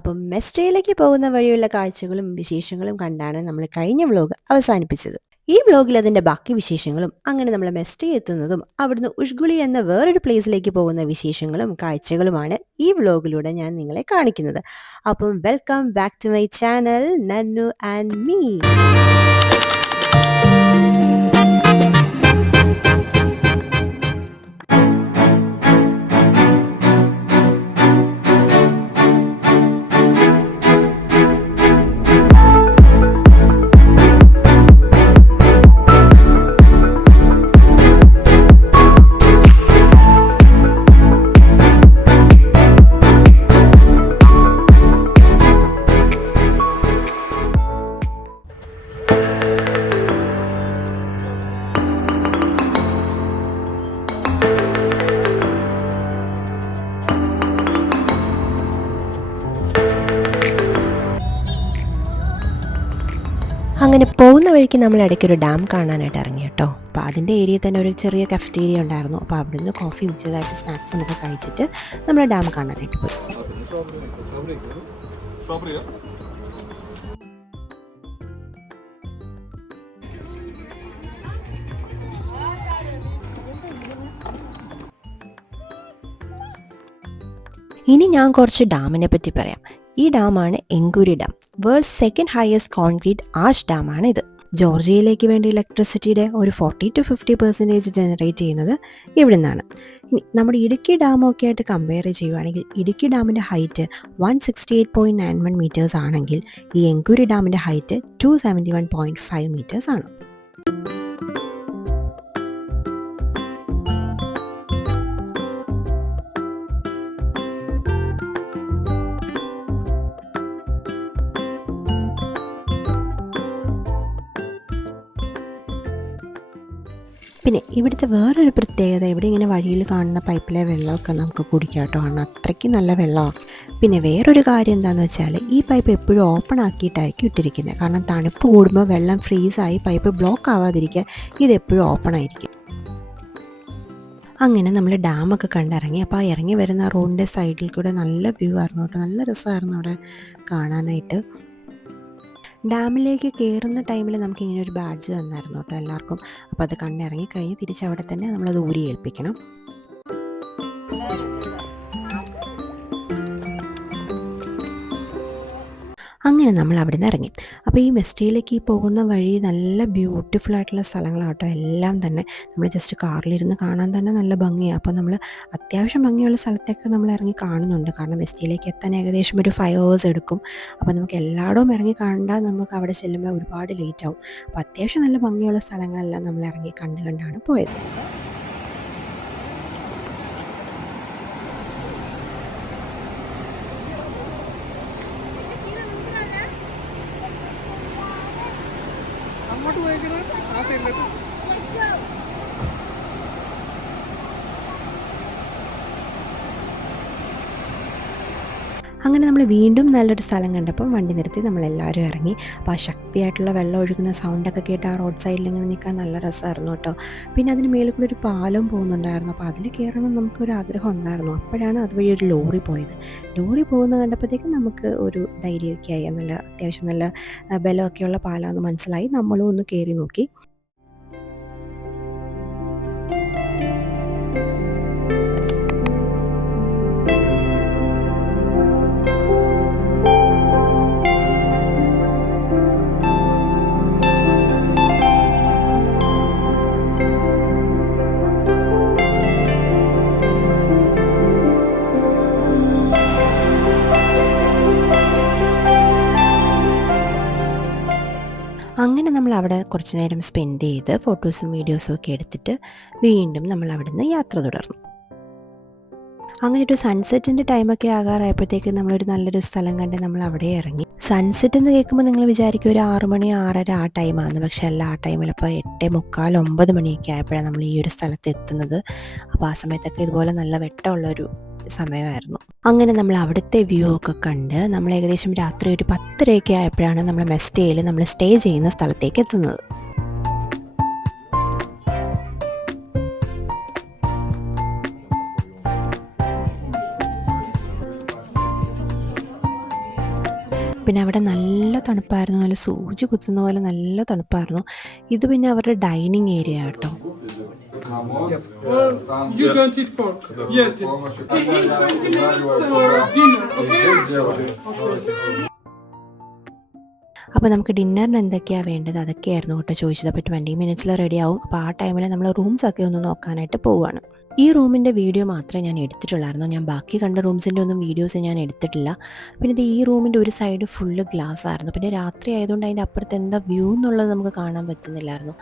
അപ്പം മെസ്റ്റേയിലേക്ക് പോകുന്ന വഴിയുള്ള കാഴ്ചകളും വിശേഷങ്ങളും കണ്ടാണ് നമ്മൾ കഴിഞ്ഞ വ്ലോഗ് അവസാനിപ്പിച്ചത്. ഈ വ്ലോഗിൽ അതിൻ്റെ ബാക്കി വിശേഷങ്ങളും അങ്ങനെ നമ്മൾ മെസ്റ്റേ എത്തുന്നതും അവിടുന്ന് ഉഷ്ഗുളി എന്ന വേറൊരു പ്ലേസിലേക്ക് പോകുന്ന വിശേഷങ്ങളും കാഴ്ചകളുമാണ് ഈ വ്ലോഗിലൂടെ ഞാൻ നിങ്ങളെ കാണിക്കുന്നത്. അപ്പം welcome back to my channel Nannu and me. അങ്ങനെ പോകുന്ന വഴിക്ക് നമ്മൾ ഇടയ്ക്കൊരു ഡാം കാണാനായിട്ട് ഇറങ്ങി കേട്ടോ. അപ്പോൾ അതിൻ്റെ ഏരിയയിൽ തന്നെ ഒരു ചെറിയ കഫറ്റീരിയ ഉണ്ടായിരുന്നു. അപ്പോൾ അവിടുന്ന് കോഫിയും ചെറുതായിട്ട് സ്നാക്സും ഒക്കെ കഴിച്ചിട്ട് നമ്മൾ ഡാം കാണാനായിട്ട് പോയി. ഇനി ഞാൻ കുറച്ച് ഡാമിനെ പറ്റി പറയാം. ഈ ഡാമാണ് Enguri dam. World's second highest concrete arch ഡാമാണ് ഇത്. ജോർജിയയിലേക്ക് വേണ്ടി ഇലക്ട്രിസിറ്റിയുടെ ഒരു 40-50% ജനറേറ്റ് ചെയ്യുന്നത് ഇവിടെ നിന്നാണ്. നമ്മുടെ ഇടുക്കി ഡാമൊക്കെ ആയിട്ട് കമ്പയർ ചെയ്യുവാണെങ്കിൽ ഇടുക്കി ഡാമിൻ്റെ ഹൈറ്റ് 168.91 മീറ്റേഴ്സ് ആണെങ്കിൽ ഈ എങ്കുരി ഡാമിൻ്റെ ഹൈറ്റ് 271.5 മീറ്റേഴ്സ് ആണ്. പിന്നെ ഇവിടുത്തെ വേറൊരു പ്രത്യേകത, ഇവിടെ ഇങ്ങനെ വഴിയിൽ കാണുന്ന പൈപ്പിലെ വെള്ളമൊക്കെ നമുക്ക് കുടിക്കാം കേട്ടോ. കാരണം അത്രയ്ക്ക് നല്ല വെള്ളമാണ്. പിന്നെ വേറൊരു കാര്യം എന്താണെന്ന് വെച്ചാൽ ഈ പൈപ്പ് എപ്പോഴും ഓപ്പൺ ആക്കിയിട്ടായിരിക്കും ഇട്ടിരിക്കുന്നത്. കാരണം തണുപ്പ് കൂടുമ്പോൾ വെള്ളം ഫ്രീസായി പൈപ്പ് ബ്ലോക്ക് ആവാതിരിക്കാൻ ഇതെപ്പോഴും ഓപ്പൺ ആയിരിക്കും. അങ്ങനെ നമ്മൾ ഡാമൊക്കെ കണ്ടിറങ്ങി. അപ്പോൾ ആ ഇറങ്ങി വരുന്ന റോഡിൻ്റെ സൈഡിൽ കൂടെ നല്ല വ്യൂ ആയിരുന്നു കേട്ടോ. നല്ല രസമായിരുന്നു അവിടെ കാണാനായിട്ട്. ഡാമിലേക്ക് കയറുന്ന ടൈമിൽ നമുക്കിങ്ങനെ ഒരു ബാഡ്ജ് തന്നായിരുന്നു കേട്ടോ എല്ലാവർക്കും. അപ്പോൾ അത് കണ്ടിറങ്ങി കഴിഞ്ഞ് തിരിച്ച് അവിടെ തന്നെ നമ്മളത് ഊരി ഏൽപ്പിക്കണം. അങ്ങനെ നമ്മൾ അവിടെ നിന്ന് ഇറങ്ങി. അപ്പോൾ ഈ മെസ്റ്റേയിലേക്ക് പോകുന്ന വഴി നല്ല ബ്യൂട്ടിഫുൾ ആയിട്ടുള്ള സ്ഥലങ്ങളാട്ടോ എല്ലാം തന്നെ. നമ്മൾ ജസ്റ്റ് കാറിലിരുന്ന് കാണാൻ തന്നെ നല്ല ഭംഗിയാണ്. അപ്പോൾ നമ്മൾ അത്യാവശ്യം ഭംഗിയുള്ള സ്ഥലത്തൊക്കെ നമ്മൾ ഇറങ്ങി കാണുന്നുണ്ട്. കാരണം മെസ്റ്റേയിലേക്ക് എത്താൻ ഏകദേശം ഒരു 5 hours എടുക്കും. അപ്പോൾ നമുക്ക് എല്ലായിടവും ഇറങ്ങി കാണാൻ നമുക്ക് അവിടെ ചെല്ലുമ്പോൾ ഒരുപാട് ലേറ്റ് ആവും. അപ്പോൾ അത്യാവശ്യം നല്ല ഭംഗിയുള്ള സ്ഥലങ്ങളെല്ലാം നമ്മൾ ഇറങ്ങി കണ്ടാണ് പോയത്. അങ്ങോട്ട് പോയേക്കുന്നത് ആ സൈഡിലോട്ട്. അങ്ങനെ നമ്മൾ വീണ്ടും നല്ലൊരു സ്ഥലം കണ്ടപ്പം വണ്ടി നിർത്തി നമ്മളെല്ലാവരും ഇറങ്ങി. അപ്പോൾ ആ ശക്തിയായിട്ടുള്ള വെള്ളം ഒഴുകുന്ന സൗണ്ടൊക്കെ കേട്ട് ആ റോഡ് സൈഡിൽ ഇങ്ങനെ നിൽക്കാൻ നല്ല രസമായിരുന്നു കേട്ടോ. പിന്നെ അതിന് മേലെ കൂടെ ഒരു പാലം പോകുന്നുണ്ടായിരുന്നു. അപ്പോൾ അതിൽ കയറണം നമുക്കൊരു ആഗ്രഹം ഉണ്ടായിരുന്നു. അപ്പോഴാണ് അതുവഴി ഒരു ലോറി പോയത്. ലോറി പോകുന്ന കണ്ടപ്പോഴത്തേക്കും നമുക്ക് ഒരു ധൈര്യമൊക്കെ ആയി. നല്ല അത്യാവശ്യം നല്ല ബലമൊക്കെയുള്ള പാലമാണെന്ന് മനസ്സിലായി. നമ്മളും ഒന്ന് കയറി നോക്കി. അങ്ങനെ നമ്മൾ അവിടെ കുറച്ച് നേരം സ്പെൻഡ് ചെയ്ത് ഫോട്ടോസും വീഡിയോസും ഒക്കെ എടുത്തിട്ട് വീണ്ടും നമ്മൾ അവിടെ നിന്ന് യാത്ര തുടർന്നു. അങ്ങനെ ഒരു സൺസെറ്റിൻ്റെ ടൈമൊക്കെ ആകാറായപ്പോഴത്തേക്ക് നമ്മളൊരു നല്ലൊരു സ്ഥലം കണ്ട് നമ്മൾ അവിടെ ഇറങ്ങി. സൺസെറ്റ് എന്ന് കേൾക്കുമ്പോൾ നിങ്ങൾ വിചാരിക്കും ഒരു 6 മണി 6:30 ആ ടൈമാണ്. പക്ഷെ അല്ല, ആ ടൈമിൽ ഇപ്പോൾ 8:45 9 മണിയൊക്കെ ആയപ്പോഴാണ് നമ്മൾ ഈ ഒരു സ്ഥലത്ത് എത്തുന്നത്. അപ്പോൾ ആ സമയത്തൊക്കെ ഇതുപോലെ നല്ല വെട്ടമുള്ളൊരു സമയമായിരുന്നു. അങ്ങനെ നമ്മൾ അവിടുത്തെ വ്യൂ ഒക്കെ കണ്ട് നമ്മൾ ഏകദേശം രാത്രി ഒരു 10:30 ആയപ്പോഴാണ് നമ്മൾ മെസ്റ്റേയിൽ നമ്മൾ സ്റ്റേ ചെയ്യുന്ന സ്ഥലത്തേക്ക് എത്തുന്നത്. പിന്നെ അവിടെ നല്ല തണുപ്പായിരുന്നു, നല്ല സൂചി കുത്തുന്ന പോലെ നല്ല തണുപ്പായിരുന്നു. ഇത് പിന്നെ അവരുടെ ഡൈനിങ് ഏരിയ കേട്ടോ. You don't eat pork? Yes, yes. In 20 minutes dinner, okay? അപ്പോൾ നമുക്ക് ഡിന്നറിന് എന്തൊക്കെയാണ് വേണ്ടത് അതൊക്കെയായിരുന്നു കേട്ടോ ചോദിച്ചത്. അപ്പോൾ 20 മിനിറ്റ്സിൽ റെഡി ആവും. അപ്പോൾ ആ ടൈമിൽ നമ്മൾ റൂംസൊക്കെ ഒന്ന് നോക്കാനായിട്ട് പോവുകയാണ്. ഈ റൂമിൻ്റെ വീഡിയോ മാത്രമേ ഞാൻ എടുത്തിട്ടുള്ളായിരുന്നു. ഞാൻ ബാക്കി കണ്ട റൂംസിൻ്റെ ഒന്നും വീഡിയോസ് ഞാൻ എടുത്തിട്ടില്ല. പിന്നെ ഇത് ഈ റൂമിൻ്റെ ഒരു സൈഡ് ഫുള്ള് ഗ്ലാസ് ആയിരുന്നു. പിന്നെ രാത്രി ആയതുകൊണ്ട് അതിൻ്റെ അപ്പുറത്ത് എന്താ വ്യൂ എന്നുള്ളത് നമുക്ക് കാണാൻ പറ്റുന്നില്ലായിരുന്നു.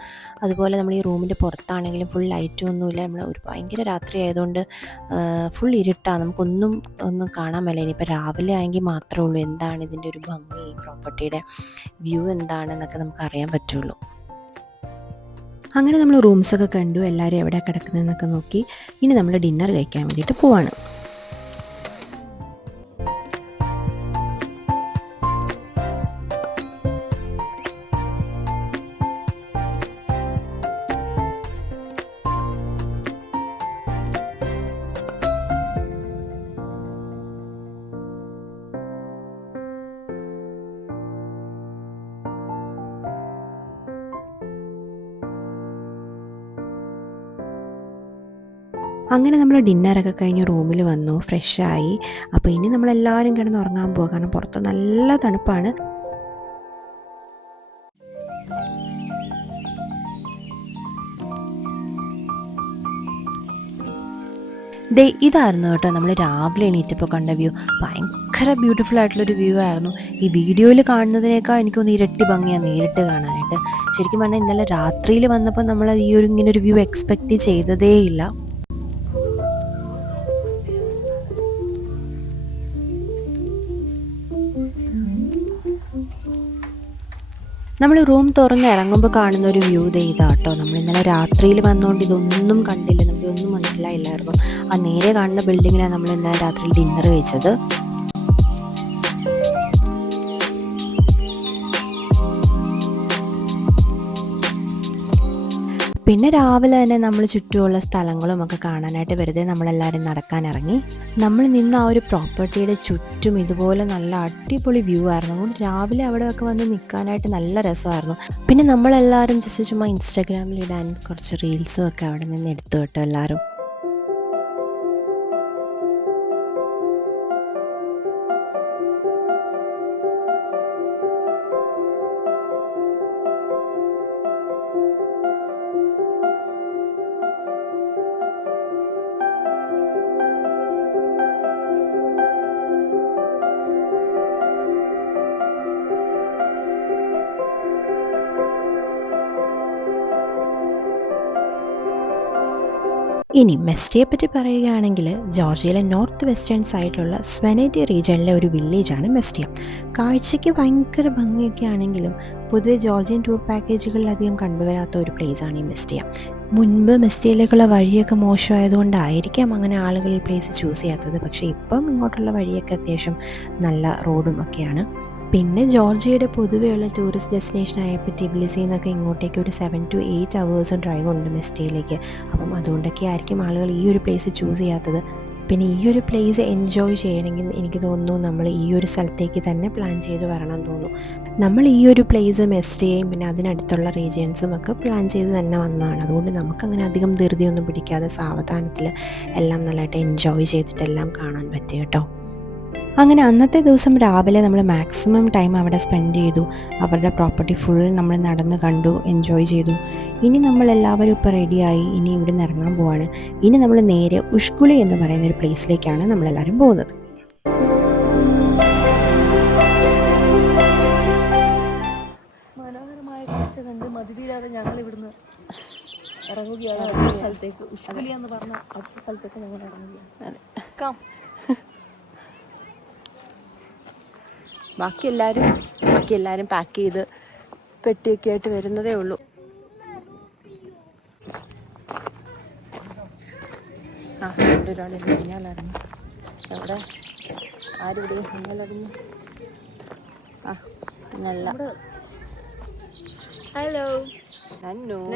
അതുപോലെ നമ്മൾ ഈ റൂമിൻ്റെ പുറത്താണെങ്കിലും ഫുൾ ലൈറ്റൊന്നുമില്ല. നമ്മൾ ഒരു ഭയങ്കര രാത്രി ആയതുകൊണ്ട് ഫുൾ ഇരുട്ടാണ്, നമുക്കൊന്നും കാണാൻ മേല. ഇനിയിപ്പോൾ രാവിലെ ആയെങ്കിൽ മാത്രമേ ഉള്ളൂ എന്താണ് ഇതിൻ്റെ ഒരു ഭംഗി, ഈ പ്രോപ്പർട്ടിയുടെ വ്യൂ എന്താണെന്നൊക്കെ നമുക്ക് അറിയാൻ പറ്റുള്ളൂ. അങ്ങനെ നമ്മൾ റൂംസൊക്കെ കണ്ടു, എല്ലാവരും എവിടെ കിടക്കുന്നതെന്നൊക്കെ നോക്കി. ഇനി നമ്മൾ ഡിന്നർ കഴിക്കാൻ വേണ്ടിയിട്ട് പോവാണ്. അങ്ങനെ നമ്മൾ ഡിന്നറൊക്കെ കഴിഞ്ഞ് റൂമിൽ വന്നു, ഫ്രഷായി. അപ്പോൾ ഇനി നമ്മളെല്ലാവരും കിടന്ന് ഉറങ്ങാൻ പോകുക, കാരണം പുറത്ത് നല്ല തണുപ്പാണ്. ഇതായിരുന്നു കേട്ടോ നമ്മൾ രാവിലെ എണീറ്റപ്പോൾ കണ്ട വ്യൂ. ഭയങ്കര ബ്യൂട്ടിഫുൾ ആയിട്ടുള്ളൊരു വ്യൂ ആയിരുന്നു. ഈ വീഡിയോയിൽ കാണുന്നതിനേക്കാൾ എനിക്കൊന്ന് ഇരട്ടി ഭംഗിയാണ് നേരിട്ട് കാണാനായിട്ട്. ശരിക്കും പറഞ്ഞാൽ ഇന്നലെ രാത്രിയിൽ വന്നപ്പോൾ നമ്മൾ ഇങ്ങനൊരു വ്യൂ എക്സ്പെക്റ്റ് ചെയ്തതേയില്ല. നമ്മൾ റൂം തുറന്ന് ഇറങ്ങുമ്പോൾ കാണുന്ന ഒരു വ്യൂ ഇതാട്ടോ. നമ്മൾ ഇന്നലെ രാത്രിയിൽ വന്നുകൊണ്ട് ഇതൊന്നും കണ്ടില്ല, നമുക്കിതൊന്നും മനസ്സിലായില്ലായിരുന്നു. ആ നേരെ കാണുന്ന ബിൽഡിങ്ങിലാണ് നമ്മൾ ഇന്നലെ രാത്രിയിൽ ഡിന്നർ കഴിച്ചത്. പിന്നെ രാവിലെ തന്നെ നമ്മൾ ചുറ്റുമുള്ള സ്ഥലങ്ങളും ഒക്കെ കാണാനായിട്ട് വെറുതെ നമ്മളെല്ലാവരും നടക്കാൻ ഇറങ്ങി. നമ്മൾ നിന്ന ആ ഒരു പ്രോപ്പർട്ടിയുടെ ചുറ്റും ഇതുപോലെ നല്ല അടിപൊളി വ്യൂ ആയിരുന്നു. അതുകൊണ്ട് രാവിലെ അവിടെയൊക്കെ വന്ന് നിൽക്കാനായിട്ട് നല്ല രസമായിരുന്നു. പിന്നെ നമ്മളെല്ലാവരും ജസ്റ്റ് ചുമ്മാ ഇൻസ്റ്റാഗ്രാമിൽ ഇടാൻ കുറച്ച് റീൽസും ഒക്കെ അവിടെ നിന്ന് എടുത്തു കേട്ടോ എല്ലാവരും. ഇനി മെസ്റ്റിയെ പറ്റി പറയുകയാണെങ്കിൽ ജോർജിയയിലെ നോർത്ത് വെസ്റ്റേൺ സൈഡിലുള്ള സ്വെനേറ്റി റീജിയനിലെ ഒരു വില്ലേജാണ് മെസ്റ്റിയ. കാഴ്ചയ്ക്ക് ഭയങ്കര ഭംഗിയൊക്കെ ആണെങ്കിലും പൊതുവെ ജോർജിയൻ ടൂർ പാക്കേജുകളിൽ അധികം കണ്ടുവരാത്ത ഒരു പ്ലേസാണ് ഈ മെസ്റ്റിയ. മുൻപ് മെസ്റ്റിയയിലേക്കുള്ള വഴിയൊക്കെ മോശമായതുകൊണ്ടായിരിക്കാം അങ്ങനെ ആളുകൾ ഈ പ്ലേസ് ചൂസ് ചെയ്യാത്തത്. പക്ഷേ ഇപ്പം ഇങ്ങോട്ടുള്ള വഴിയൊക്കെ അത്യാവശ്യം നല്ല റോഡും ഒക്കെയാണ്. പിന്നെ ജോർജിയയുടെ പൊതുവെയുള്ള ടൂറിസ്റ്റ് ഡെസ്റ്റിനേഷനായ ടിബിലിസിയിൽ നിന്നൊക്കെ ഇങ്ങോട്ടേക്ക് ഒരു 7 to 8 hours ഡ്രൈവ് ഉണ്ട് മെസ്റ്റിയയിലേക്ക്. അപ്പം അതുകൊണ്ടൊക്കെ ആയിരിക്കും ആളുകൾ ഈ ഒരു പ്ലേസ് ചൂസ് ചെയ്യാത്തത്. പിന്നെ ഈ ഒരു പ്ലേസ് എൻജോയ് ചെയ്യണമെങ്കിൽ എനിക്ക് തോന്നുന്നു നമ്മൾ ഈ ഒരു സ്ഥലത്തേക്ക് തന്നെ പ്ലാൻ ചെയ്ത് വരണം തോന്നുന്നു. നമ്മൾ ഈ ഒരു പ്ലേസ് മെസ്റ്റിയയും പിന്നെ അതിനടുത്തുള്ള റീജിയൻസും ഒക്കെ പ്ലാൻ ചെയ്ത് തന്നെ വന്നതാണ്. അതുകൊണ്ട് നമുക്കങ്ങനെ അധികം ധൃതിയൊന്നും പിടിക്കാതെ സാവധാനത്തിൽ എല്ലാം നല്ലതായിട്ട് എൻജോയ് ചെയ്തിട്ടെല്ലാം കാണാൻ പറ്റി കേട്ടോ. അങ്ങനെ അന്നത്തെ ദിവസം രാവിലെ നമ്മൾ മാക്സിമം ടൈം അവിടെ സ്പെൻഡ് ചെയ്തു. അവരുടെ പ്രോപ്പർട്ടി ഫുൾ നമ്മൾ നടന്ന് കണ്ടു, എൻജോയ് ചെയ്തു. ഇനി നമ്മളെല്ലാവരും ഇപ്പോൾ റെഡിയായി, ഇനി ഇവിടെ നിന്ന് ഇറങ്ങാൻ പോവാണ്. ഇനി നമ്മൾ നേരെ ഉഷ്കുളി എന്ന് പറയുന്ന ഒരു പ്ലേസിലേക്കാണ് നമ്മളെല്ലാവരും പോകുന്നത്. മനോഹരമായ കാഴ്ച കണ്ട് മതിയാതെ ഞങ്ങൾ ഇവിടുന്ന് ഇറങ്ങുകയാണ് അടുത്ത സ്ഥലത്തേക്ക്. ഉഷ്കുളി എന്ന് പറഞ്ഞ അടുത്ത സ്ഥലത്തേക്ക് ഞങ്ങൾ ഇറങ്ങുകയാണ്. ബാക്കി എല്ലാവരും പാക്ക് ചെയ്ത് പെട്ടിയൊക്കെ ആയിട്ട് വരുന്നതേ ഉള്ളൂ. ഇവിടെ ഒരാൾ മഞ്ഞാലറിഞ്ഞു. എവിടെ ആരിവിടെ മഞ്ഞാലറിഞ്ഞു? നല്ല ഹലോ നന്നു,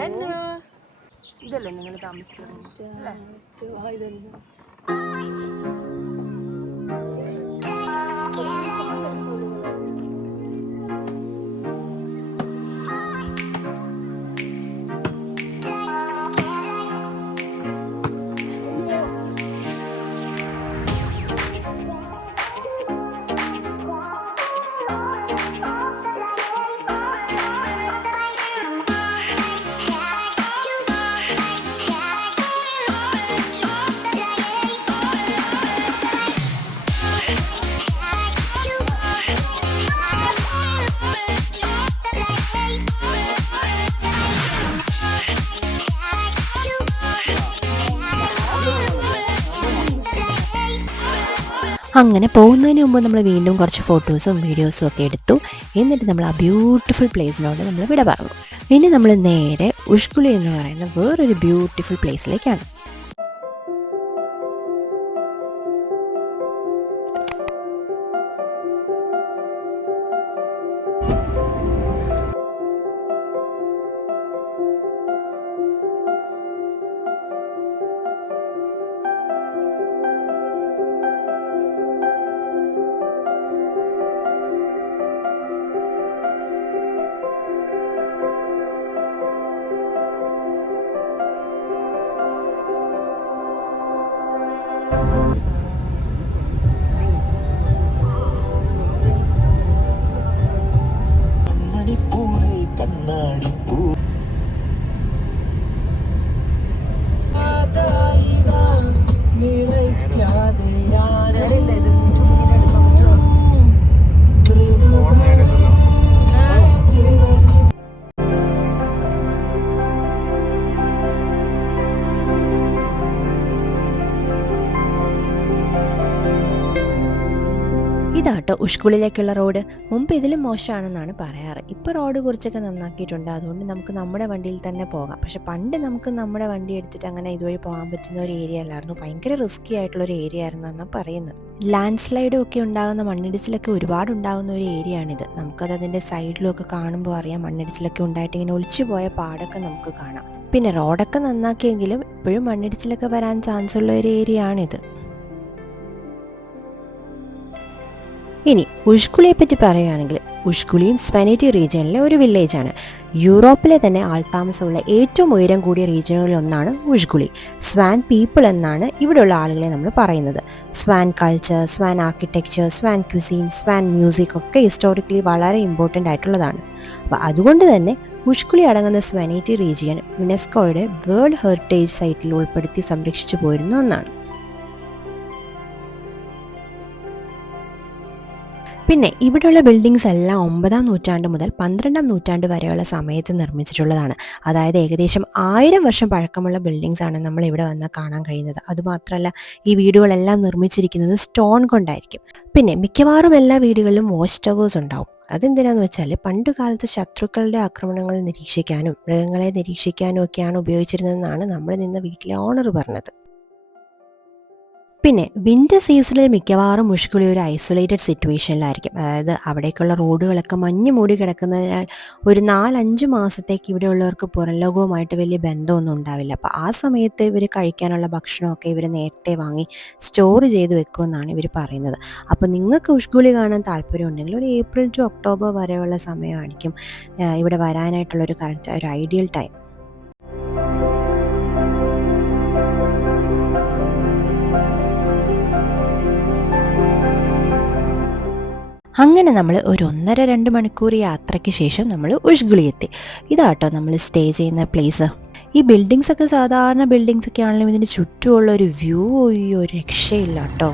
ഇതല്ലേ നിങ്ങൾ താമസിച്ചത്? അങ്ങനെ പോകുന്നതിന് മുമ്പ് നമ്മൾ വീണ്ടും കുറച്ച് ഫോട്ടോസും വീഡിയോസും ഒക്കെ എടുത്തു. എന്നിട്ട് നമ്മൾ ആ ബ്യൂട്ടിഫുൾ പ്ലേസിനോട് നമ്മൾ വിട പറഞ്ഞു. ഇനി നമ്മൾ നേരെ ഉഷ്കുളി എന്ന് പറയുന്ന വേറൊരു ബ്യൂട്ടിഫുൾ പ്ലേസിലേക്കാണ്. ഇതാട്ടോ ഉഷ്കുളിലേക്കുള്ള റോഡ്. മുമ്പ് ഇതിലും മോശമാണെന്നാണ് പറയാറ്. ഇപ്പോൾ റോഡ് കുറച്ചൊക്കെ നന്നാക്കിയിട്ടുണ്ട്, അതുകൊണ്ട് നമുക്ക് നമ്മുടെ വണ്ടിയിൽ തന്നെ പോകാം. പക്ഷെ പണ്ട് നമുക്ക് നമ്മുടെ വണ്ടി എടുത്തിട്ട് അങ്ങനെ ഇതുവഴി പോകാൻ പറ്റുന്ന ഒരു ഏരിയ അല്ലായിരുന്നു, ഭയങ്കര റിസ്ക്കി ആയിട്ടുള്ളൊരു ഏരിയ ആയിരുന്നു എന്നാണ് പറയുന്നത്. ലാൻഡ് സ്ലൈഡും ഒക്കെ ഉണ്ടാകുന്ന, മണ്ണിടിച്ചിലൊക്കെ ഒരുപാട് ഉണ്ടാകുന്ന ഒരു ഏരിയ ആണിത്. നമുക്കത് അതിൻ്റെ സൈഡിലൊക്കെ കാണുമ്പോൾ അറിയാം, മണ്ണിടിച്ചിലൊക്കെ ഉണ്ടായിട്ട് ഇങ്ങനെ ഒലിച്ചു പോയ പാടൊക്കെ നമുക്ക് കാണാം. പിന്നെ റോഡൊക്കെ നന്നാക്കിയെങ്കിലും ഇപ്പോഴും മണ്ണിടിച്ചിലൊക്കെ വരാൻ ചാൻസ് ഉള്ള ഒരു ഏരിയ ആണിത്. ഇനി ഉഷ്കുളിയെ പറ്റി പറയുകയാണെങ്കിൽ, ഉഷ്കുളിയും സ്വാനേറ്റി റീജിയനിലെ ഒരു വില്ലേജാണ്. യൂറോപ്പിലെ തന്നെ ആൾതാമസമുള്ള ഏറ്റവും ഉയരം കൂടിയ റീജിയനുകളിൽ ഒന്നാണ് ഉഷ്കുളി. സ്വാൻ പീപ്പിൾ എന്നാണ് ഇവിടെയുള്ള ആളുകളെ നമ്മൾ പറയുന്നത്. Swan culture, swan architecture, swan cuisine, swan music ഒക്കെ ഹിസ്റ്റോറിക്കലി വളരെ ഇമ്പോർട്ടൻ്റ് ആയിട്ടുള്ളതാണ്. അപ്പോൾ അതുകൊണ്ട് തന്നെ ഉഷ്കുളി അടങ്ങുന്ന സ്വാനേറ്റി റീജിയൻ യുനെസ്കോയുടെ വേൾഡ് ഹെറിറ്റേജ് സൈറ്റിൽ ഉൾപ്പെടുത്തി സംരക്ഷിച്ചു പോരുന്ന ഒന്നാണ്. പിന്നെ ഇവിടെയുള്ള ബിൽഡിങ്സ് എല്ലാം 9-ാം നൂറ്റാണ്ട് മുതൽ 12-ാം നൂറ്റാണ്ട് വരെയുള്ള സമയത്ത് നിർമ്മിച്ചിട്ടുള്ളതാണ്. അതായത് ഏകദേശം 1000 വർഷം പഴക്കമുള്ള ബിൽഡിങ്സ് ആണ് നമ്മൾ ഇവിടെ വന്നാൽ കാണാൻ കഴിയുന്നത്. അതുമാത്രമല്ല, ഈ വീടുകളെല്ലാം നിർമ്മിച്ചിരിക്കുന്നത് സ്റ്റോൺ കൊണ്ടായിരിക്കും. പിന്നെ മിക്കവാറും എല്ലാ വീടുകളിലും വാച്ച് ടവേഴ്സ് ഉണ്ടാവും. അതെന്തിനാന്ന് വെച്ചാൽ പണ്ടുകാലത്ത് ശത്രുക്കളുടെ ആക്രമണങ്ങൾ നിരീക്ഷിക്കാനും മൃഗങ്ങളെ നിരീക്ഷിക്കാനും ഒക്കെയാണ് ഉപയോഗിച്ചിരുന്നതെന്നാണ് നമ്മൾ നിന്ന വീട്ടിലെ ഓണർ പറഞ്ഞത്. പിന്നെ വിൻ്റർ സീസണിൽ മിക്കവാറും ഉഷ്കുളി ഒരു ഐസൊലേറ്റഡ് സിറ്റുവേഷനിലായിരിക്കും. അതായത് അവിടേക്കുള്ള റോഡുകളൊക്കെ മഞ്ഞ് മൂടി കിടക്കുന്നതിനാൽ ഒരു 4-5 മാസത്തേക്ക് ഇവിടെയുള്ളവർക്ക് പുറം ലോകവുമായിട്ട് വലിയ ബന്ധമൊന്നും ഉണ്ടാവില്ല. അപ്പോൾ ആ സമയത്ത് ഇവർ കഴിക്കാനുള്ള ഭക്ഷണമൊക്കെ ഇവർ നേരത്തെ വാങ്ങി സ്റ്റോർ ചെയ്ത് വെക്കുമെന്നാണ് ഇവർ പറയുന്നത്. അപ്പോൾ നിങ്ങൾക്ക് ഉഷ്കുളി കാണാൻ താല്പര്യമുണ്ടെങ്കിൽ ഒരു ഏപ്രിൽ ടു ഒക്ടോബർ വരെയുള്ള സമയമായിരിക്കും ഇവിടെ വരാനായിട്ടുള്ളൊരു കറക്റ്റ് ഒരു ഐഡിയൽ ടൈം. അങ്ങനെ നമ്മൾ ഒരു 1.5-2 മണിക്കൂർ യാത്രയ്ക്ക് ശേഷം നമ്മൾ ഉഷ്കുളി എത്തി. ഇതാട്ടോ നമ്മൾ സ്റ്റേ ചെയ്യുന്ന പ്ലേസ്. ഈ ബിൽഡിങ്സ് ഒക്കെ സാധാരണ ബിൽഡിങ്സ് ഒക്കെ ആണെങ്കിലും ഇതിൻ്റെ ചുറ്റുമുള്ള ഒരു വ്യൂ ഒരു രക്ഷയില്ല കേട്ടോ.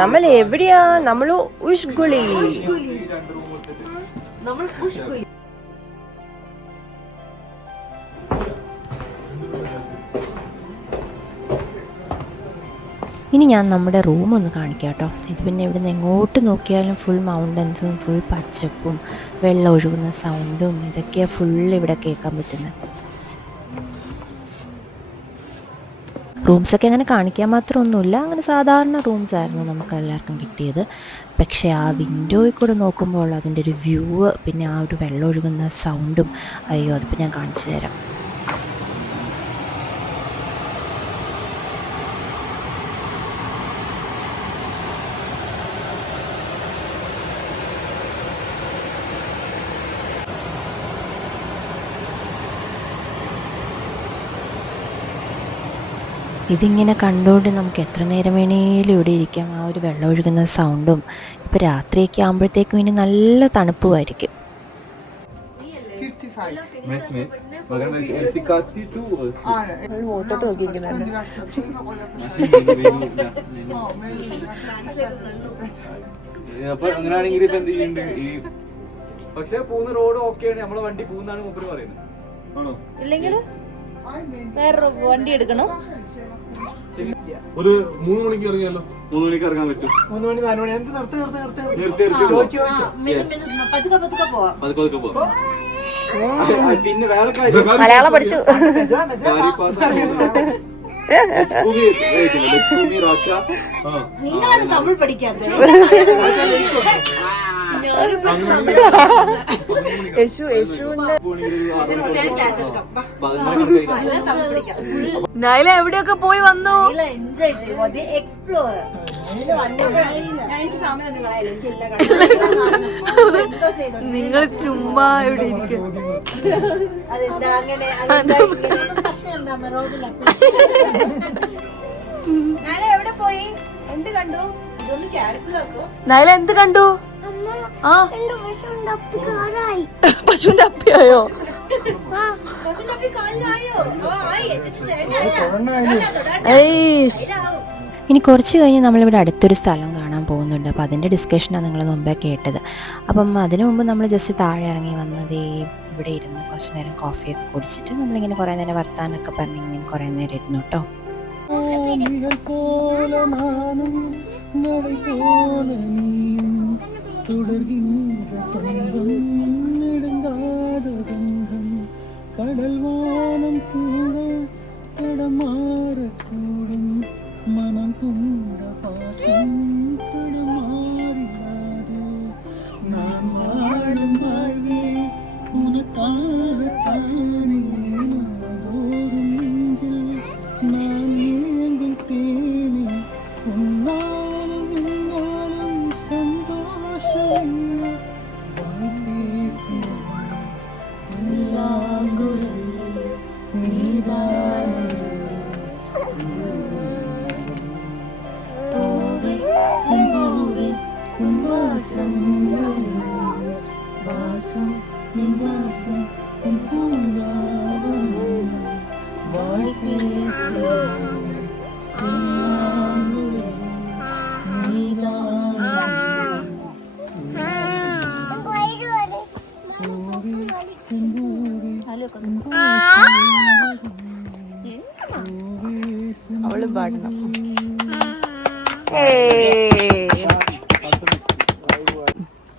നമ്മൾ എവിടെയാ? നമ്മൾ ഉഷ്കുളി. ഇനി ഞാൻ നമ്മുടെ റൂം ഒന്ന് കാണിക്കാം കേട്ടോ. ഇത് പിന്നെ ഇവിടുന്ന് എങ്ങോട്ട് നോക്കിയാലും ഫുൾ മൗണ്ടൻസും ഫുൾ പച്ചപ്പും വെള്ളം ഒഴുകുന്ന സൗണ്ടും ഇതൊക്കെയാണ് ഫുൾ ഇവിടെ കേൾക്കാൻ പറ്റുന്നത്. റൂംസൊക്കെ അങ്ങനെ കാണിക്കാൻ മാത്രമൊന്നുമില്ല, അങ്ങനെ സാധാരണ റൂംസ് ആയിരുന്നു നമുക്ക് എല്ലാവർക്കും കിട്ടിയത്. പക്ഷേ ആ വിൻഡോയിൽ കൂടെ നോക്കുമ്പോൾ അതിൻ്റെ ഒരു വ്യൂ, പിന്നെ ആ ഒരു വെള്ളം ഒഴുകുന്ന സൗണ്ടും, അയ്യോ അതിപ്പോൾ ഞാൻ കാണിച്ചു തരാം. ഇതിങ്ങനെ കണ്ടുകൊണ്ട് നമുക്ക് എത്ര നേരം വേണേലും ഇവിടെ ഇരിക്കാം. ആ ഒരു വെള്ളം ഒഴുകുന്ന സൗണ്ടും. ഇപ്പോൾ രാത്രിയൊക്കെ ആകുമ്പോഴത്തേക്കും ഇനി നല്ല തണുപ്പുമായിരിക്കും. 55. മുഖത്തോട്ട് നോക്കിയിരിക്കുന്നുണ്ട്. അപ്പൊ അങ്ങനെയാണെങ്കിൽ ഇപ്പൊ എന്ത് ചെയ്യുന്നുണ്ട് ഈ പക്ഷെ പോകുന്ന റോഡ് ഓക്കെയാണ്, നമ്മളെ വണ്ടി പോകുന്നതാണ് മൂപ്പര് പറയുന്നത്. ആണോ? ഇല്ലെങ്കിൽ വേറൊരു വണ്ടി എടുക്കണോ? ഒരു 3 മണിക്ക് ഇറങ്ങിയാലോ? 3 മണിക്ക് ഇറങ്ങാൻ പറ്റും. 3 മണി 4 മണി എന്ത് നിർത്തി പതുക്കെ പോവാം. പതുക്കെ പോവാം. പിന്നെ വേറെ കാര്യം, മലയാളം പഠിച്ചു. നിങ്ങളാണ് തമിഴ് പഠിക്കാത്തത്. നൈല എവിടെയൊക്കെ പോയി വന്നു. എൻജോയ് ചെയ്യും, എക്സ്പ്ലോർ. നിങ്ങൾ ചുമ്മാ എവിടെ ഇരിക്കും. അതെന്താ അങ്ങനെ? എവിടെ പോയി? എന്ത് കണ്ടു? നൈല എന്ത് കണ്ടു? ആ പശുവിന്റെ അപ്പിയായോ? ഇനി കുറച്ച് കഴിഞ്ഞ് നമ്മളിവിടെ അടുത്തൊരു സ്ഥലം കാണാൻ പോകുന്നുണ്ട്. അപ്പോൾ അതിൻ്റെ ഡിസ്കഷനാണ് നിങ്ങൾ മുമ്പേ കേട്ടത്. അപ്പം അതിനു മുമ്പ് നമ്മൾ ജസ്റ്റ് താഴെ ഇറങ്ങി വന്നത് ഇവിടെ ഇരുന്ന് കുറച്ച് നേരം കോഫിയൊക്കെ കുടിച്ചിട്ട് നമ്മളിങ്ങനെ കുറേ നേരം വർത്താനൊക്കെ പറഞ്ഞ് ഇങ്ങനെ കുറേ നേരം ഇരുന്നു കേട്ടോ. கடல் வானம் கூட தடமாறக்கூடும் மனம் கொண்ட பாசம் தடமாறிடாது நான் வாழும் வாழ்வே உனக்காகத்தானே நாள்தோறும் நெஞ்சில் நான் ஏங்கும் தேனே உன்னாலும் என்னாலும் சந்தோஷம் வாழ்பேசிய അവള് പാടണം.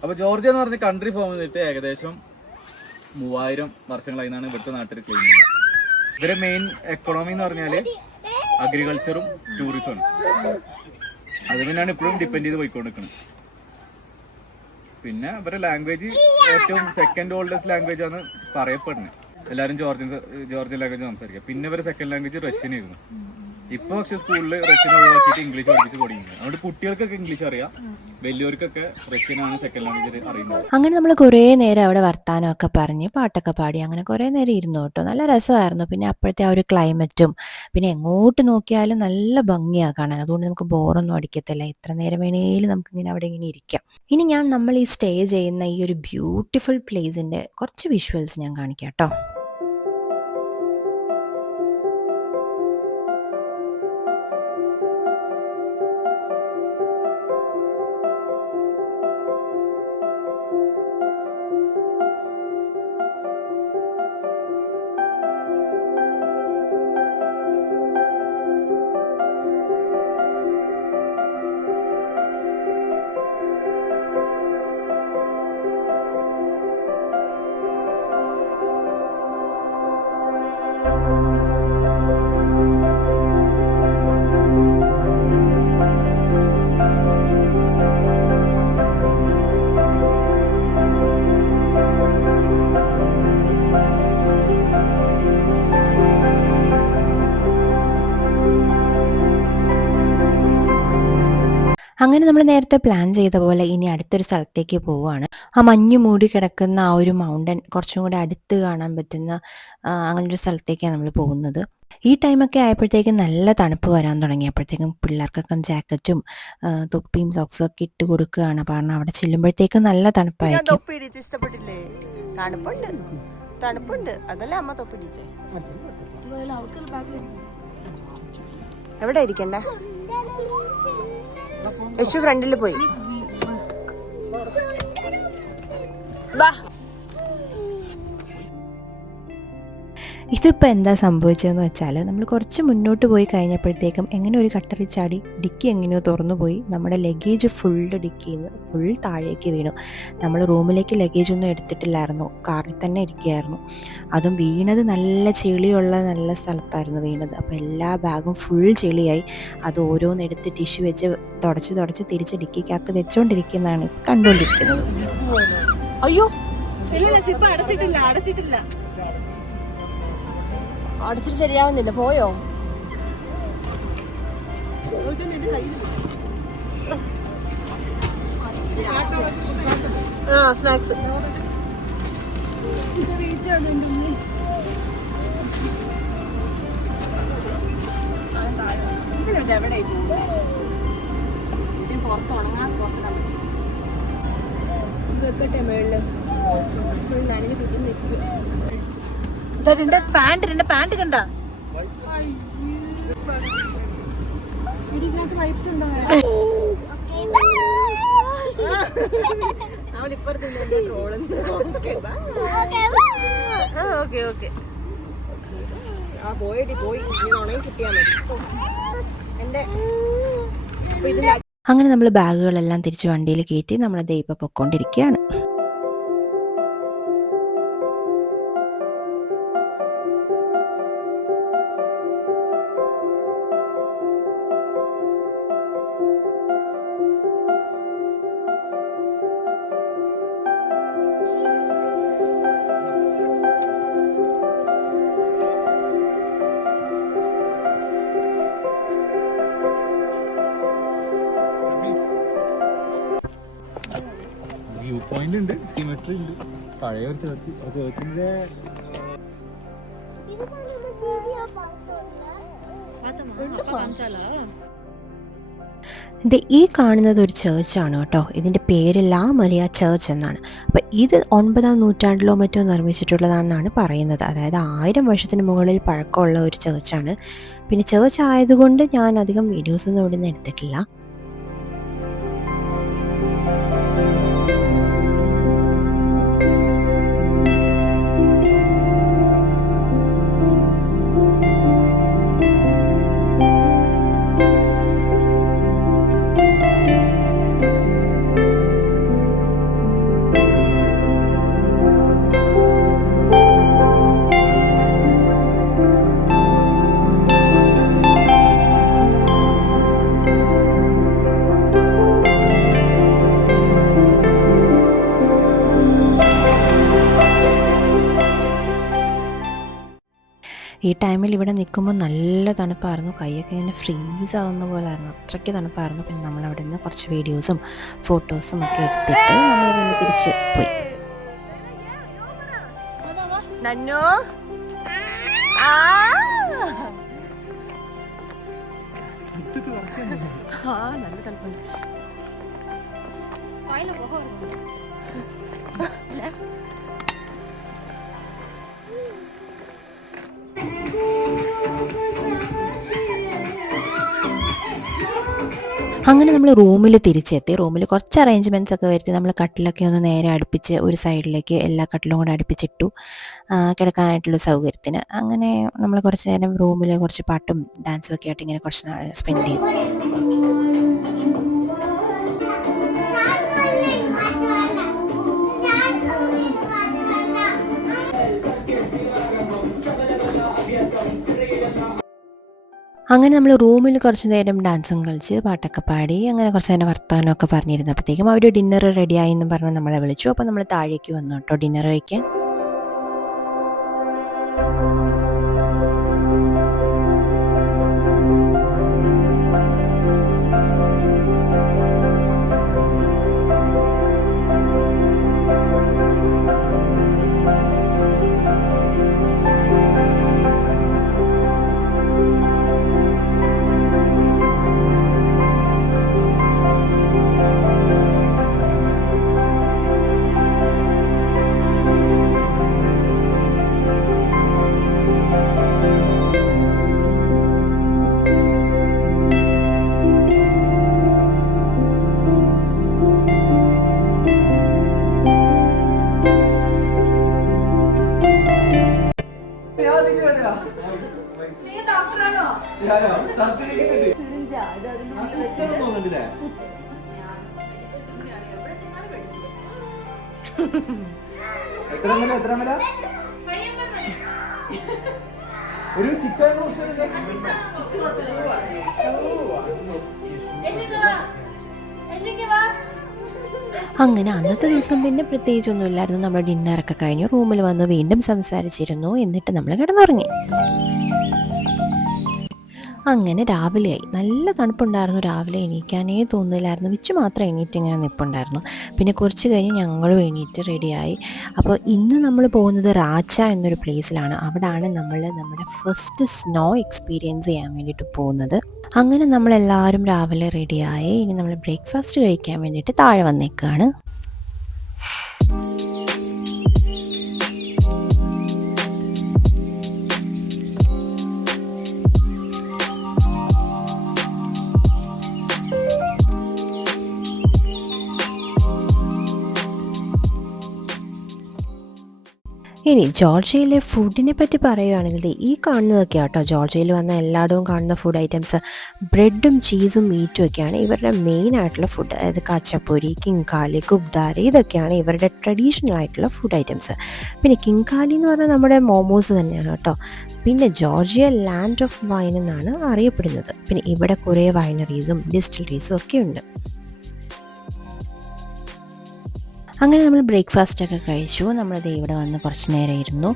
അപ്പൊ ജോർജിയ എന്ന് പറഞ്ഞ കൺട്രി ഫോം ചെയ്തിട്ട് ഏകദേശം 3000 വർഷങ്ങളായിന്നാണ് ഇവിടുത്തെ നാട്ടിൽ ക്ലെയിം ചെയ്യുന്നത്. ഇവരെ മെയിൻ എക്കണോമി എന്ന് പറഞ്ഞാല് അഗ്രികൾച്ചറും ടൂറിസമാണ്. അത് തന്നെയാണ് ഇപ്പോഴും ഡിപ്പെൻഡ് ചെയ്ത് പോയിക്കൊണ്ടിരിക്കുന്നത്. പിന്നെ ഇവരുടെ ലാംഗ്വേജ് ഏറ്റവും സെക്കൻഡ് ഓൾഡസ്റ്റ് ലാംഗ്വേജ് ആണ് പറയപ്പെടുന്നത്. എല്ലാവരും ജോർജിയൻ ലാംഗ്വേജ് സംസാരിക്കുക. പിന്നെ ഇവരുടെ സെക്കൻഡ് ലാംഗ്വേജ് റഷ്യൻ ആയിരുന്നു. ഇപ്പൊ പക്ഷെ സ്കൂളിൽ റഷ്യൻ ഒഴിവാക്കിയിട്ട് ഇംഗ്ലീഷ് പഠിപ്പിച്ച് തുടങ്ങിയിട്ടുണ്ട്. അതുകൊണ്ട് കുട്ടികൾക്കൊക്കെ ഇംഗ്ലീഷ് അറിയാം, വലിയവർക്കൊക്കെ റഷ്യനാണ് സെക്കൻഡ് ലാംഗ്വേജ് അറിയുന്നത്. അങ്ങനെ നമ്മൾ കുറേ നേരം അവിടെ വർത്താനമൊക്കെ പറഞ്ഞ് പാട്ടൊക്കെ പാടി അങ്ങനെ കുറേ നേരം ഇരുന്നു കേട്ടോ. നല്ല രസമായിരുന്നു. പിന്നെ അപ്പോഴത്തെ ആ ഒരു ക്ലൈമറ്റും പിന്നെ എങ്ങോട്ട് നോക്കിയാലും നല്ല ഭംഗിയാണ് കാണാൻ. അതുകൊണ്ട് നമുക്ക് ബോറൊന്നും അടിക്കത്തില്ല. എത്ര നേരം വേണേലും നമുക്കിങ്ങനെ അവിടെ ഇങ്ങനെ ഇരിക്കാം. ഇനി നമ്മൾ ഈ സ്റ്റേ ചെയ്യുന്ന ഈ ഒരു ബ്യൂട്ടിഫുൾ പ്ലേസിൻ്റെ കുറച്ച് വിഷ്വൽസ് ഞാൻ കാണിക്കാം കേട്ടോ. അങ്ങനെ നമ്മൾ നേരത്തെ പ്ലാൻ ചെയ്ത പോലെ ഇനി അടുത്തൊരു സ്ഥലത്തേക്ക് പോവുകയാണ്. ആ മഞ്ഞ് മൂടി കിടക്കുന്ന ആ ഒരു മൗണ്ടൻ കുറച്ചും കൂടെ അടുത്ത് കാണാൻ പറ്റുന്ന അങ്ങനൊരു സ്ഥലത്തേക്കാണ് നമ്മൾ പോകുന്നത്. ഈ ടൈമൊക്കെ ആയപ്പോഴത്തേക്കും നല്ല തണുപ്പ് വരാൻ തുടങ്ങിയപ്പോഴത്തേക്കും പിള്ളേർക്കൊക്കെ ജാക്കറ്റും തൊപ്പിയും സോക്സും ഒക്കെ ഇട്ട് കൊടുക്കുകയാണ്. കാരണം അവിടെ ചെല്ലുമ്പോഴത്തേക്കും നല്ല തണുപ്പായിരിക്കും. തൊപ്പിടിച്ച് ഇഷ്ടപ്പെട്ടില്ലേ? തണുപ്പുണ്ട് അതല്ലേ അമ്മ തൊപ്പിടിച്ചേ. എവിടെ ഇരിക്കണ്ടേ? യശു ഫ്രണ്ടിൽ പോയി. ഇതിപ്പോൾ എന്താ സംഭവിച്ചതെന്ന് വെച്ചാൽ നമ്മൾ കുറച്ച് മുന്നോട്ട് പോയി കഴിഞ്ഞപ്പോഴത്തേക്കും എങ്ങനെ ഒരു കട്ടറി ചാടി ഡിക്കി എങ്ങനെയോ തുറന്നു പോയി. നമ്മുടെ ലഗേജ് ഫുള്ള് ഡിക്കിയിൽ നിന്ന് ഫുൾ താഴേക്ക് വീണു. നമ്മൾ റൂമിലേക്ക് ലഗേജ് ഒന്നും എടുത്തിട്ടില്ലായിരുന്നു, കാറിൽ തന്നെ ഇരിക്കുകയായിരുന്നു. അതും വീണത് നല്ല ചെളിയുള്ള നല്ല സ്ഥലത്തായിരുന്നു വീണത്. അപ്പോൾ എല്ലാ ബാഗും ഫുൾ ചെളിയായി. അത് ഓരോന്നെടുത്ത് ടിഷ്യൂ വെച്ച് തുടച്ച് തിരിച്ച് ഡിക്കിക്കകത്ത് വെച്ചുകൊണ്ടിരിക്കുന്നതാണ് കണ്ടുകൊണ്ടിരിക്കുന്നത്. അയ്യോ അടച്ചിട്ടില്ല അടച്ചിട്ട് ശരിയാവുന്നില്ല. പോയോ? സ്നാക്സ് വെക്കട്ടെ മേളില്. പാന്റ് കണ്ട അവളിപ്പുറത്ത് ട്രോളുന്നു. ഓക്കെ ആ പോയി ഇനി ഉണങ്ങി കിട്ടിയാൽ മതി. അങ്ങനെ നമ്മൾ ബാഗുകളെല്ലാം തിരിച്ച് വണ്ടിയിൽ കയറ്റി നമ്മളത് ഇപ്പോൾ പൊയ്ക്കൊണ്ടിരിക്കുകയാണ്. വ്യൂ പോയിന്റ് ഉണ്ട്, സിമെട്രി ഉണ്ട്, പഴയ ഒരു ചേർച്ചിന്റെ ഇത് ഈ കാണുന്നത് ഒരു ചേർച്ചാണ് കേട്ടോ. ഇതിൻ്റെ പേര് ലാ മരിയ ചേർച്ച് എന്നാണ്. അപ്പോൾ ഇത് 9-ാം നൂറ്റാണ്ടിലോ മറ്റോ നിർമ്മിച്ചിട്ടുള്ളതാണെന്നാണ് പറയുന്നത്. അതായത് 1000 വർഷത്തിന് മുകളിൽ പഴക്കമുള്ള ഒരു ചേർച്ചാണ്. പിന്നെ ചേർച്ച് ആയതുകൊണ്ട് ഞാൻ അധികം വീഡിയോസൊന്നും ഇവിടെ നിന്ന് എടുത്തിട്ടില്ല. ഈ ടൈമിൽ ഇവിടെ നിൽക്കുമ്പോൾ നല്ല തണുപ്പായിരുന്നു. കൈയൊക്കെ ഇങ്ങനെ ഫ്രീസ് ആവുന്ന പോലായിരുന്നു, അത്രയ്ക്ക് തണുപ്പായിരുന്നു. പിന്നെ നമ്മളവിടെ നിന്ന് കുറച്ച് വീഡിയോസും ഫോട്ടോസും ഒക്കെ എടുത്തിട്ട് നമ്മൾ പിന്നെ തിരിച്ച് പോയി. നന്നോ നല്ല തണുപ്പുണ്ട്. അങ്ങനെ നമ്മൾ റൂമിൽ തിരിച്ചെത്തി. റൂമിൽ കുറച്ച് അറേഞ്ച്മെൻറ്റ്സ് ഒക്കെ വരുത്തി നമ്മൾ കട്ടിലൊക്കെ ഒന്ന് നേരെ അടുപ്പിച്ച് ഒരു സൈഡിലേക്ക് എല്ലാ കട്ടിലും കൂടെ അടുപ്പിച്ചിട്ടു കിടക്കാനായിട്ടുള്ള സൗകര്യത്തിന്. അങ്ങനെ നമ്മൾ കുറച്ച് നേരം റൂമിൽ കുറച്ച് പാട്ടും ഡാൻസും ഒക്കെ ആയിട്ട് ഇങ്ങനെ കുറച്ച് നാൾ സ്പെൻഡ് ചെയ്തു. അങ്ങനെ നമ്മൾ റൂമിൽ കുറച്ച് നേരം ഡാൻസും കളിച്ച് പാട്ടൊക്കെ പാടി അങ്ങനെ കുറച്ച് നേരം വർത്തമാനമൊക്കെ പറഞ്ഞിരുന്നപ്പോഴത്തേക്കും അവർ ഡിന്നർ റെഡിയായി എന്നും പറഞ്ഞ് നമ്മളെ വിളിച്ചു. അപ്പോൾ നമ്മൾ താഴേക്ക് വന്നു കേട്ടോ ഡിന്നർ കഴിക്കാൻ. എത്ര മല ഒരു 6 അങ്ങനെ അന്നത്തെ ദിവസം പിന്നെ പ്രത്യേകിച്ചൊന്നും ഇല്ലായിരുന്നു. നമ്മൾ ഡിന്നറൊക്കെ കഴിഞ്ഞു റൂമിൽ വന്ന് വീണ്ടും സംസാരിച്ചിരുന്നു. എന്നിട്ട് നമ്മൾ കിടന്നുറങ്ങി. അങ്ങനെ രാവിലെയായി. നല്ല തണുപ്പുണ്ടായിരുന്നു. രാവിലെ എണീക്കാനേ തോന്നില്ലായിരുന്നു. വിച്ച് മാത്രം എണീറ്റ് ഇങ്ങനെ നിൽപ്പുണ്ടായിരുന്നു. പിന്നെ കുറച്ച് കഴിഞ്ഞ് ഞങ്ങളും എണീറ്റ് റെഡിയായി. അപ്പോൾ ഇന്ന് നമ്മൾ പോകുന്നത് റാച്ച എന്നൊരു പ്ലേസിലാണ്. അവിടെയാണ് നമ്മൾ നമ്മുടെ ഫസ്റ്റ് സ്നോ എക്സ്പീരിയൻസ് ചെയ്യാൻ വേണ്ടിയിട്ട് പോകുന്നത്. അങ്ങനെ നമ്മളെല്ലാവരും രാവിലെ റെഡിയായി. ഇനി നമ്മൾ ബ്രേക്ക്ഫാസ്റ്റ് കഴിക്കാൻ വേണ്ടിയിട്ട് താഴെ വന്നേക്കാണ്. ഇനി ജോർജിയയിലെ ഫുഡിനെ പറ്റി പറയുകയാണെങ്കിൽ ഈ കാണുന്നതൊക്കെ കേട്ടോ ജോർജിയയിൽ വന്ന എല്ലായിടവും കാണുന്ന ഫുഡ് ഐറ്റംസ്. ബ്രെഡും ചീസും മീറ്റും ഒക്കെയാണ് ഇവരുടെ മെയിൻ ആയിട്ടുള്ള ഫുഡ്. അതായത് കാച്ചപ്പൊരി, കിങ്കാലി, ഗുബ്ദാരി ഇതൊക്കെയാണ് ഇവരുടെ ട്രഡീഷണൽ ആയിട്ടുള്ള ഫുഡ് ഐറ്റംസ്. പിന്നെ കിങ്കാലി എന്ന് പറഞ്ഞാൽ നമ്മുടെ മോമോസ് തന്നെയാണ് കേട്ടോ. പിന്നെ ജോർജിയ ലാൻഡ് ഓഫ് വൈൻ എന്നാണ് അറിയപ്പെടുന്നത്. പിന്നെ ഇവിടെ കുറേ വൈനറീസും ഡിസ്റ്റിലറീസും ഒക്കെ ഉണ്ട്. അങ്ങനെ നമ്മൾ ബ്രേക്ക്ഫാസ്റ്റൊക്കെ കഴിച്ചു. നമ്മളത് ഇവിടെ വന്ന് കുറച്ച് നേരം ഇരുന്നു.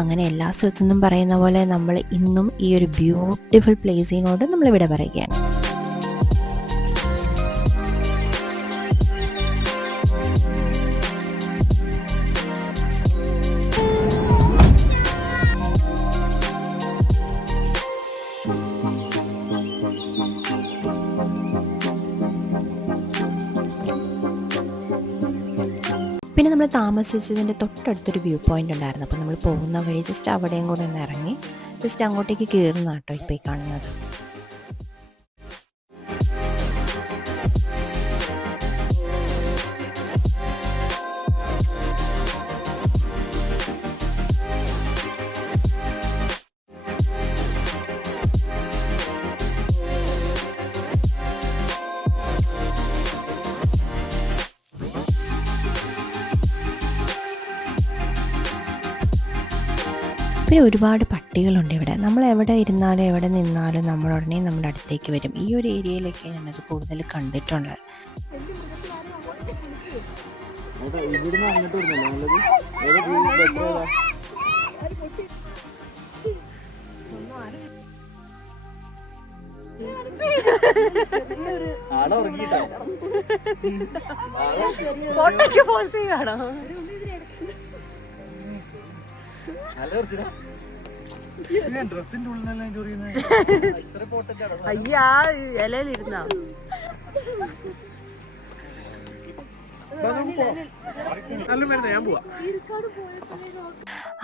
അങ്ങനെ എല്ലാ സ്ഥലത്തു നിന്നും പറയുന്ന പോലെ നമ്മൾ ഇന്നും ഈ ഒരു ബ്യൂട്ടിഫുൾ പ്ലേസിനോട് നമ്മളിവിടെ പറയുകയാണ്. പിന്നെ നമ്മൾ താമസിച്ചതിൻ്റെ തൊട്ടടുത്തൊരു വ്യൂ പോയിൻ്റ് ഉണ്ടായിരുന്നു. അപ്പോൾ നമ്മൾ പോകുന്ന വഴി ജസ്റ്റ് അവിടെയും കൂടെ ഒന്ന് ഇറങ്ങി ജസ്റ്റ് അങ്ങോട്ടേക്ക് കയറുന്ന കേട്ടോ ഇപ്പോൾ ഈ കാണുന്നത്. പിന്നെ ഒരുപാട് പട്ടികളുണ്ട് ഇവിടെ. നമ്മൾ എവിടെ ഇരുന്നാലും എവിടെ നിന്നാലും നമ്മൾ ഉടനെ നമ്മുടെ അടുത്തേക്ക് വരും. ഈ ഒരു ഏരിയയിലൊക്കെ ഞാനത് കൂടുതൽ കണ്ടിട്ടുള്ളത്. അയ്യാ ഇലയിലിരുന്ന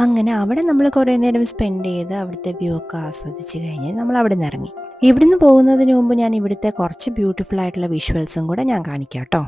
അങ്ങനെ അവിടെ നമ്മൾ കുറേ നേരം സ്പെൻഡ് ചെയ്ത് അവിടുത്തെ വ്യൂ ഒക്കെ ആസ്വദിച്ച് കഴിഞ്ഞ് നമ്മൾ അവിടെ നിന്ന് ഇറങ്ങി. ഇവിടുന്ന് പോകുന്നതിന് മുമ്പ് ഞാൻ ഇവിടുത്തെ കുറച്ച് ബ്യൂട്ടിഫുൾ ആയിട്ടുള്ള വിഷ്വൽസും കൂടെ ഞാൻ കാണിക്കാം കേട്ടോ.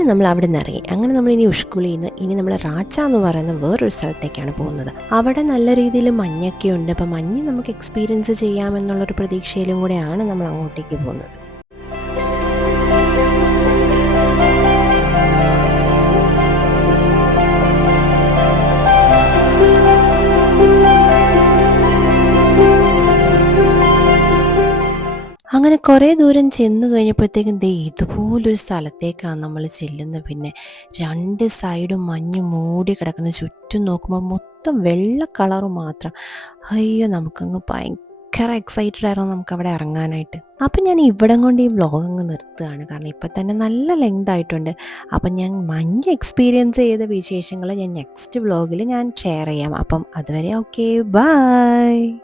അങ്ങനെ നമ്മൾ അവിടെ നിന്ന് ഇറങ്ങി. അങ്ങനെ നമ്മൾ ഇനി ഉഷ്കുളിയിൽ നിന്ന് ഇനി നമ്മൾ റാച്ച എന്ന് പറയുന്ന വേറൊരു സ്ഥലത്തേക്കാണ് പോകുന്നത്. അവിടെ നല്ല രീതിയിൽ മഞ്ഞൊക്കെ ഉണ്ട്. അപ്പം മഞ്ഞ് നമുക്ക് എക്സ്പീരിയൻസ് ചെയ്യാമെന്നുള്ളൊരു പ്രതീക്ഷയിലും കൂടെയാണ് നമ്മൾ അങ്ങോട്ടേക്ക് പോകുന്നത്. അങ്ങനെ കുറേ ദൂരം ചെന്ന് കഴിഞ്ഞപ്പോഴത്തേക്കും ഇതുപോലൊരു സ്ഥലത്തേക്കാണ് നമ്മൾ ചെല്ലുന്നത്. പിന്നെ 2 സൈഡും മഞ്ഞ് മൂടി കിടക്കുന്ന, ചുറ്റും നോക്കുമ്പോൾ മൊത്തം വെള്ള കളറ് മാത്രം. അയ്യോ, നമുക്കങ്ങ് ഭയങ്കര എക്സൈറ്റഡ് ആയിരുന്നു നമുക്കവിടെ ഇറങ്ങാനായിട്ട്. അപ്പം ഞാൻ ഇവിടം കൊണ്ട് ഈ വ്ളോഗ് അങ്ങ് നിർത്തുകയാണ്. കാരണം ഇപ്പം തന്നെ നല്ല ലെങ്ത് ആയിട്ടുണ്ട്. അപ്പം ഞാൻ മഞ്ഞ് എക്സ്പീരിയൻസ് ചെയ്ത വിശേഷങ്ങൾ ഞാൻ നെക്സ്റ്റ് വ്ളോഗിൽ ഞാൻ ഷെയർ ചെയ്യാം. അപ്പം അതുവരെ ഓക്കെ, ബൈ.